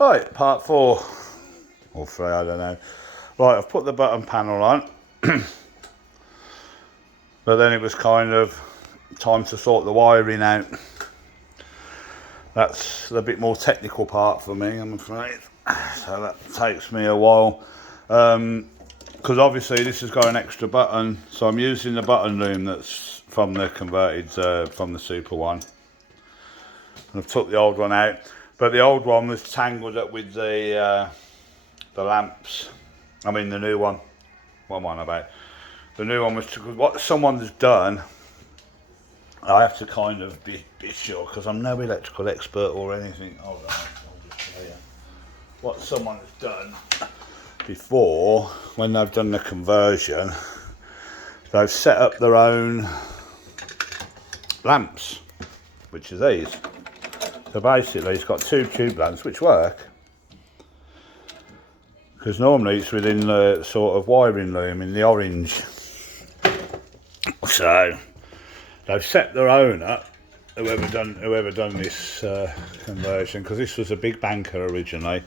Right, part 4 or 3, I don't know. Right, I've put the button panel on, but then it was kind of time to sort the wiring out. That's the bit more technical part for me, I'm afraid. So that takes me a while, because obviously this has got an extra button, so I'm using the button loom that's from the converted, from the Super one. And I've took the old one out, but the old one was tangled up with the lamps. I mean the new one. What am I on about? The new one was, what someone's done, I have to kind of be sure, because I'm no electrical expert or anything. Hold on, I'll just show you. What someone's done before, when they've done the conversion, they've set up their own lamps, which are these. So basically it's got 2 tube lamps which work, because normally it's within the sort of wiring loom in the orange. So they've set their own up, whoever done this conversion, because this was a big banker originally,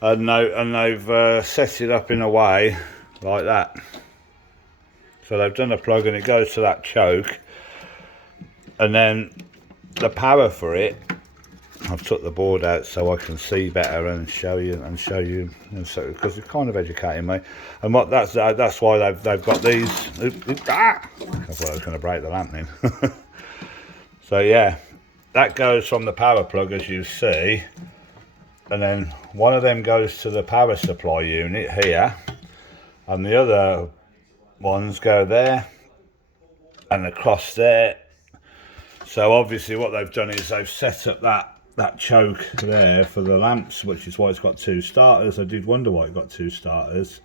and they've set it up in a way like that. So they've done a plug and it goes to that choke, and then the power for it, I've took the board out so I can see better and show you, so, because it's kind of educating me. And what that's why they've got these. I thought I was going to break the lamp then. So yeah, that goes from the power plug, as you see, and then one of them goes to the power supply unit here, and the other ones go there and across there. So obviously what they've done is they've set up that choke there for the lamps, which is why it's got 2 starters. I did wonder why it got 2 starters.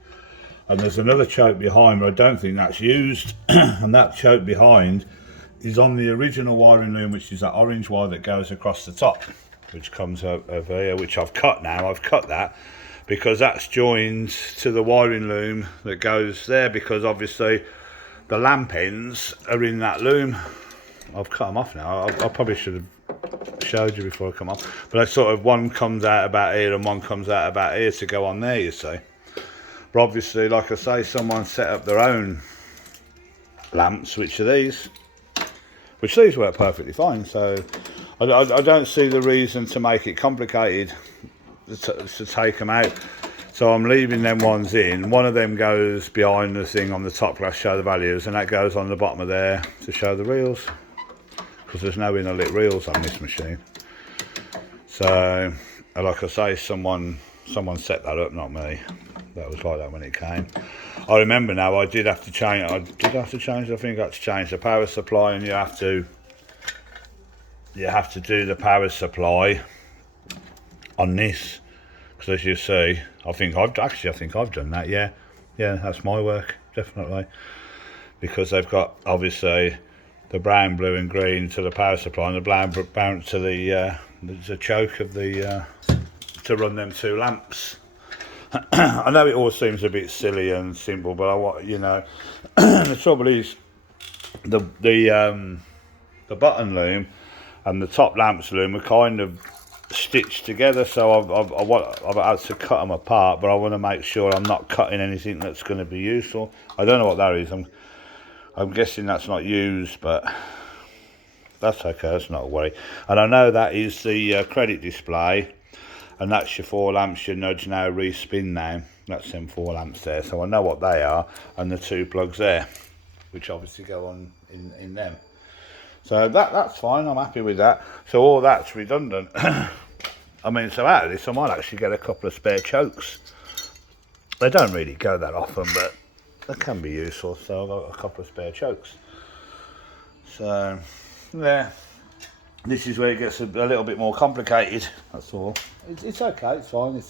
And there's another choke behind, but I don't think that's used. And that choke behind is on the original wiring loom, which is that orange wire that goes across the top, which comes over here, which I've cut now. I've cut that because that's joined to the wiring loom that goes there, because obviously the lamp ends are in that loom. I've cut them off now. I probably should have showed you before I come off, but I sort of, one comes out about here and one comes out about here to go on there, you see. But obviously, like I say, someone set up their own lamps, which are these, which these work perfectly fine. So I don't see the reason to make it complicated to take them out. So I'm leaving them ones in. One of them goes behind the thing on the top glass, show the values, and that goes on the bottom of there to show the reels, because there's no inner lit reels on this machine. So like I say, someone set that up, not me. That was like that when it came. I remember now, I did have to change, I think I had to change the power supply, and you have to do the power supply on this, because as you see, I think I've done that. Yeah, that's my work, definitely, because they've got obviously the brown, blue and green to the power supply, and the brown to the choke of the to run them 2 lamps. I know it all seems a bit silly and simple, but the trouble is the button loom and the top lamps loom are kind of stitched together, so I've had to cut them apart, but I want to make sure I'm not cutting anything that's going to be useful. I don't know what that is. I'm guessing that's not used, but that's okay, that's not a worry. And I know that is the credit display, and that's your 4 lamps, your nudge now, respin now. That's them 4 lamps there, so I know what they are, and the 2 plugs there, which obviously go on in them. So that's fine, I'm happy with that. So all that's redundant. I mean, so out of this I might actually get a couple of spare chokes. They don't really go that often, but they can be useful, so I've got a couple of spare chokes. So yeah, this is where it gets a little bit more complicated, that's all. It's okay, it's fine, it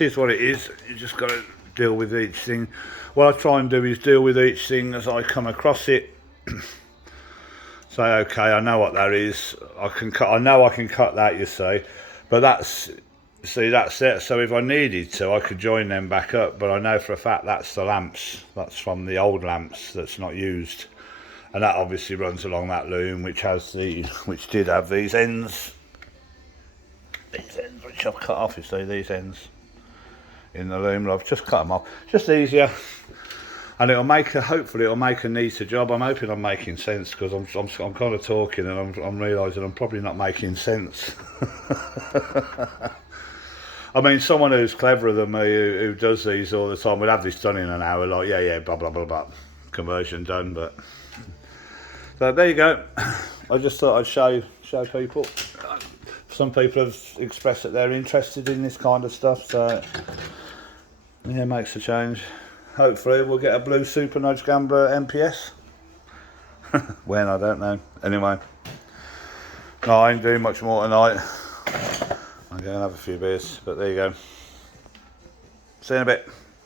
is what it is. You just got to deal with each thing. What I try and do is deal with each thing as I come across it. Say, okay, I know what that is, I know I can cut that, you see, but that's it. So if I needed to, I could join them back up, but I know for a fact that's the lamps, that's from the old lamps that's not used. And that obviously runs along that loom, which did have these ends these ends which I've cut off, you see, these ends in the loom, I've just cut them off, just easier, and it'll make hopefully it'll make a neater job. I'm hoping I'm making sense, because I'm kind of talking and I'm realising I'm probably not making sense. I mean, someone who's cleverer than me, who does these all the time, would have this done in an hour, like, yeah, blah, blah, blah, blah, conversion done, but... So there you go. I just thought I'd show people. Some people have expressed that they're interested in this kind of stuff, so... Yeah, it makes a change. Hopefully we'll get a blue Super Nudge Gambler MPS. When, I don't know. Anyway. No, I ain't doing much more tonight. I'm going to have a few beers, but there you go. See you in a bit.